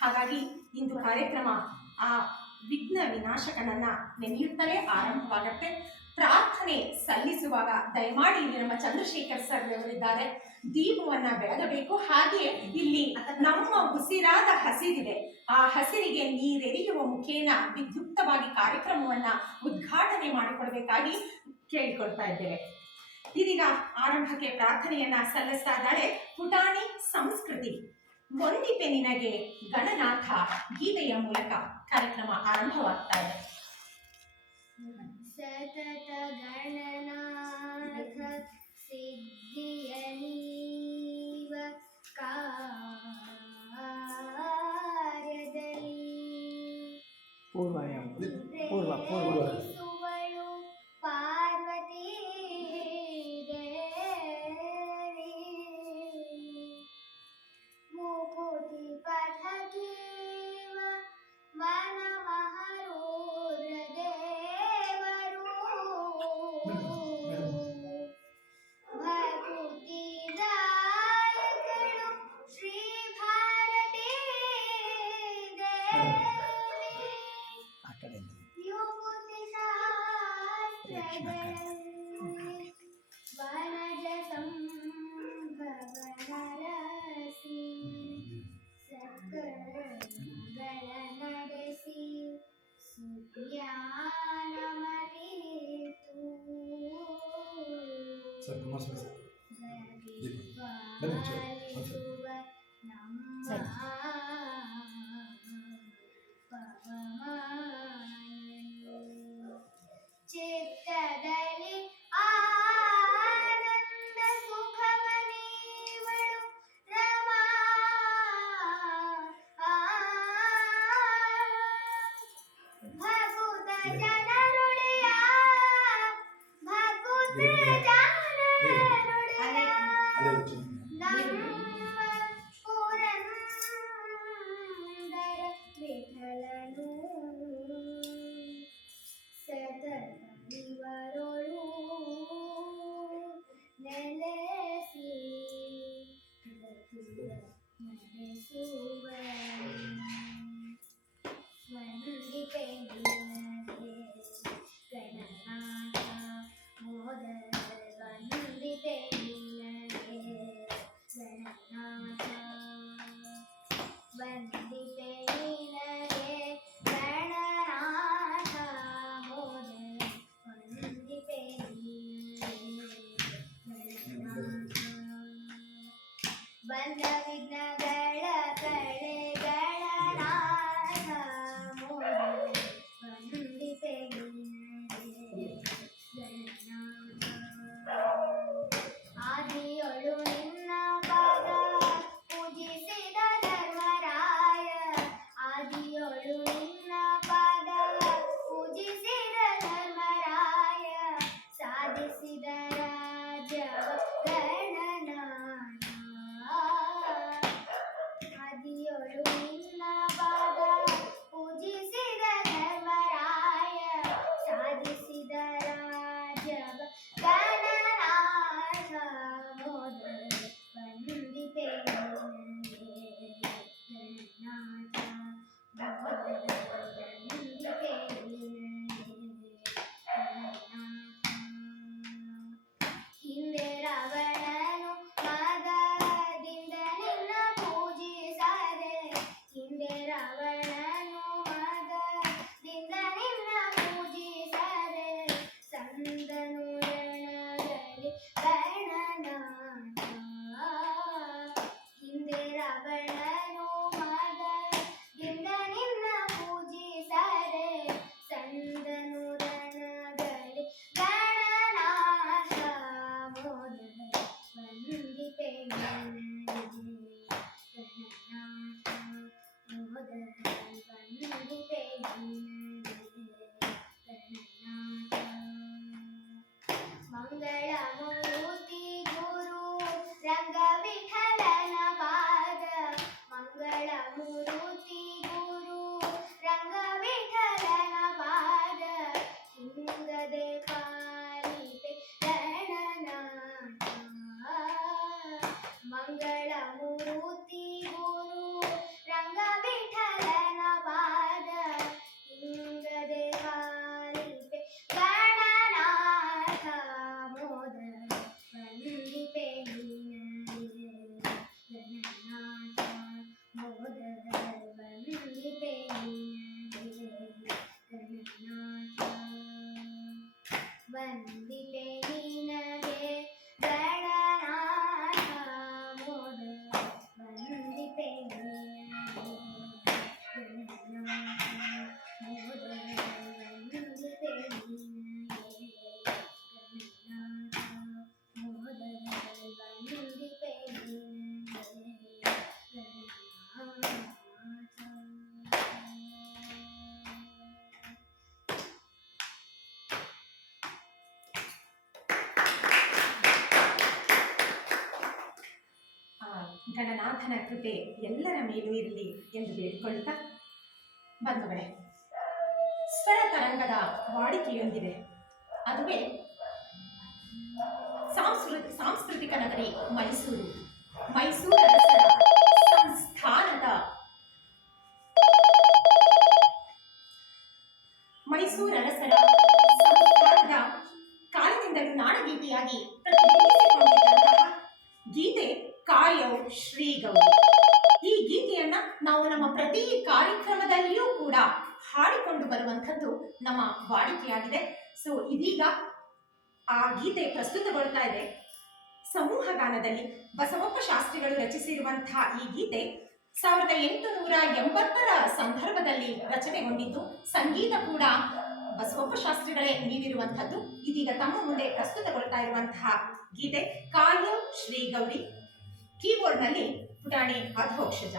ಹಾಗಾಗಿ ಇಂದು ಕಾರ್ಯಕ್ರಮ ಆ ವಿಘ್ನ ವಿನಾಶಕನನ್ನ ನೆನೆಯುತ್ತಲೇ ಆರಂಭವಾಗುತ್ತೆ. ಪ್ರಾರ್ಥನೆ ಸಲ್ಲಿಸುವಾಗ ದಯಮಾಡಿ ಇಲ್ಲಿ ನಮ್ಮ ಚಂದ್ರಶೇಖರ್ ಸರ್ ಅವರಿದ್ದಾರೆ, ದೀಪವನ್ನ ಬೆಳಗಬೇಕು. ಹಾಗೆಯೇ ಇಲ್ಲಿ ನಮ್ಮ ಉಸಿರಾದ ಹಸಿರಿದೆ, ಆ ಹಸಿರಿಗೆ ನೀರೆರೆಯುವ ಮುಖೇನ ವಿದ್ಯುಕ್ತವಾಗಿ ಕಾರ್ಯಕ್ರಮವನ್ನ ಉದ್ಘಾಟನೆ ಮಾಡಿಕೊಡ್ಬೇಕಾಗಿ ಕೇಳಿಕೊಳ್ತಾ ಇದ್ದೇವೆ. ಇದೀಗ ಆರಂಭಕ್ಕೆ ಪ್ರಾರ್ಥನೆಯನ್ನ ಸಲ್ಲಿಸ್ತಾ ಇದ್ದಾಳೆ ಪುಟಾಣಿ ಸಂಸ್ಕೃತಿ. ವಂದಿಪೆ ನಿನಗೆ ಗಣನಾಥ ಗೀತೆಯ ಮೂಲಕ ಕಾರ್ಯಕ್ರಮ ಆರಂಭವಾಗ್ತಾ ಇದೆ. ಸತತ ಗಣನಾಥ ಸಿದ್ಧಿಯ ನೀವ ಕಾರ್ಯದಲ್ಲಿ ಸುವಳು ಪಾರ್ವತಿ ದೇವಿ ಮುಕುತಿ ಪಥಕೀವ ವನ ಮಹರೂದ್ರ ದೇವರು ಭಕುತಿದಾಯಕಳು ಶ್ರೀ ಭಾರತೀ ದೇವಿ ಯುವತಿ ಶಾಸ್ತ್ರಗಳಲ್ಲಿ ವನಜ ಸಂಭವನರಸಿ ಸತ್ಕರ್ಮಗಳ ನಡೆಸಿ ಸುಜ್ಞಾನಮರಿತು ಪಾಲಿಸುವ ನಮ್ಮ ಪವಮಾನನು. ಚಿತ್ತದಲ್ಲಿ ಆನಂದ ಸುಖವನೀವಳು ರಮಾ ಭಕುತ ಜನರುಳಿಯ ಭಕುತ ಜನರುಳಿಯ ನಮ್ಮ ಪುರಂದರ ವಿಠಲನು ಸತತ ಇವರೊಳು ನೆಲೆಸಿ ನಡೆಸುವನು. ವಂದಿಪೆ ನಿನಗೆ ಗಣನಾಥ ಮೋದರ ವಂದಿಪೆ ನಿನಗೆ ಗಣನಾಥ ವಂದಿಪೆ ನಿನಗೆ ಗಣನಾಥ ಮೋದರ ವಂದಿಪೆ ನಿನಗೆ ಗಣನಾಥ ಬಂದ ವಿಘ್ನಗಳ ಕಳೆ ಗಣನಾಥ ಮೋದರ ವಂದಿಪೆ ನಿನಗೆ ಗಣನಾಥ ಆದಿಯೊಳು ನಿನ್ನ ಪದ ಪೂಜಿಸಿದ ಧರ್ಮರಾಯ ಗಣನಾಥನ ಕೃಪೆ ಎಲ್ಲರ ಮೇಲೂ ಇರಲಿ ಎಂದು ಬೇಡಿಕೊಳ್ಳುತ್ತಾ, ಬಂಧುಗಳೇ, ಸ್ವರ ತರಂಗದ ವಾಡಿಕೆಯೊಂದಿದೆ. ಅದುವೇ ಸಾಂಸ್ಕೃತಿಕ ನಗರಿ ಮೈಸೂರು. ಮೈಸೂರು ಅರಸರ ಸಂಸ್ಥಾನದ ಕಾಲದಿಂದಲೂ ನಾಡಗೀತೆಯಾಗಿ ಪ್ರತಿಬಿಂಬಿಸಿಕೊಂಡಿದ್ದಂತಹ ಗೀತೆ ಕಾಯವ್ ಶ್ರೀ ಗೌರಿ. ಈ ಗೀತೆಯನ್ನ ನಾವು ನಮ್ಮ ಪ್ರತಿ ಕಾರ್ಯಕ್ರಮದಲ್ಲಿಯೂ ಕೂಡ ಹಾಡಿಕೊಂಡು ಬರುವಂಥದ್ದು ನಮ್ಮ ವಾಡಿಕೆಯಾಗಿದೆ. ಸೊ ಇದೀಗ ಆ ಗೀತೆ ಪ್ರಸ್ತುತಗೊಳ್ತಾ ಇದೆ. ಸಮೂಹ ಗಾನದಲ್ಲಿ ಬಸವಪ್ಪ ಶಾಸ್ತ್ರಿಗಳು ರಚಿಸಿರುವಂತಹ ಈ ಗೀತೆ 1880ರ ಸಂದರ್ಭದಲ್ಲಿ ರಚನೆಗೊಂಡಿದ್ದು, ಸಂಗೀತ ಕೂಡ ಬಸವಪ್ಪ ಶಾಸ್ತ್ರಿಗಳೇ ನೀಡಿರುವಂಥದ್ದು. ಇದೀಗ ತಮ್ಮ ಮುಂದೆ ಪ್ರಸ್ತುತಗೊಳ್ತಾ ಇರುವಂತಹ ಗೀತೆ ಕಾಯವ್ ಶ್ರೀ ಗೌರಿ. ಕೀಬೋರ್ಡ್ನಲ್ಲಿ ಪುಟಾಣಿ ಅಧೋಕ್ಷಜ.